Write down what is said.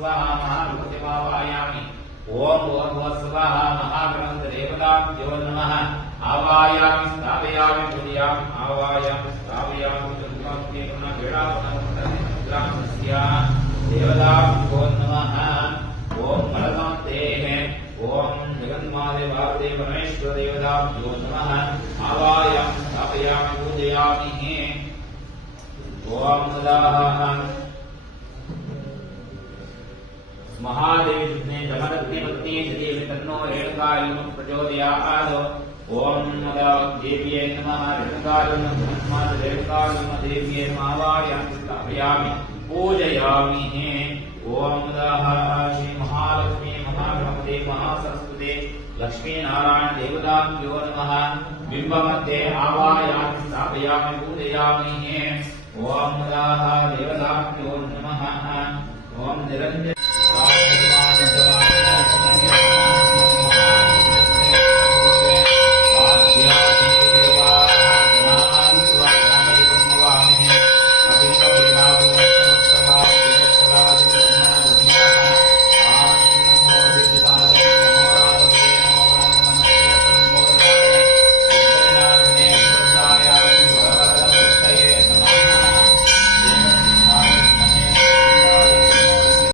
स्वाहा महागणपतिमावायामि ओम भूर्भुवस्सुवः महागणपतिदेवताभ्यो नमः आवायामि स्थापयामि पूजयामि आवायामि स्थापयामि चतुर्मुखी पुनर्वेदावनमुद्रांस्य देवताभ्यो नमः ओम परमात्मेः ओम जगन्माते परमेश्वर देवताभ्यो नमः आवायामि स्थापयामि पूजयामि ओम नमः महादेवी ने जमदग्निपत्नी देवी तन्नो रेणुकायं प्रचोदयात् ओम नमः देव्यै नमः रेणुकायं नमः रेणुकायं देव्यै आवायामि स्थापयामि पूजयामि ओम नमः श्री महालक्ष्मी महागणपति महासरस्वती लक्ष्मी नारायण देवताभ्यो नमः बिंबमध्ये आवायामि स्थापयामि पूजयामि ओम नमः देवताभ्यो नमः ओम निरंजन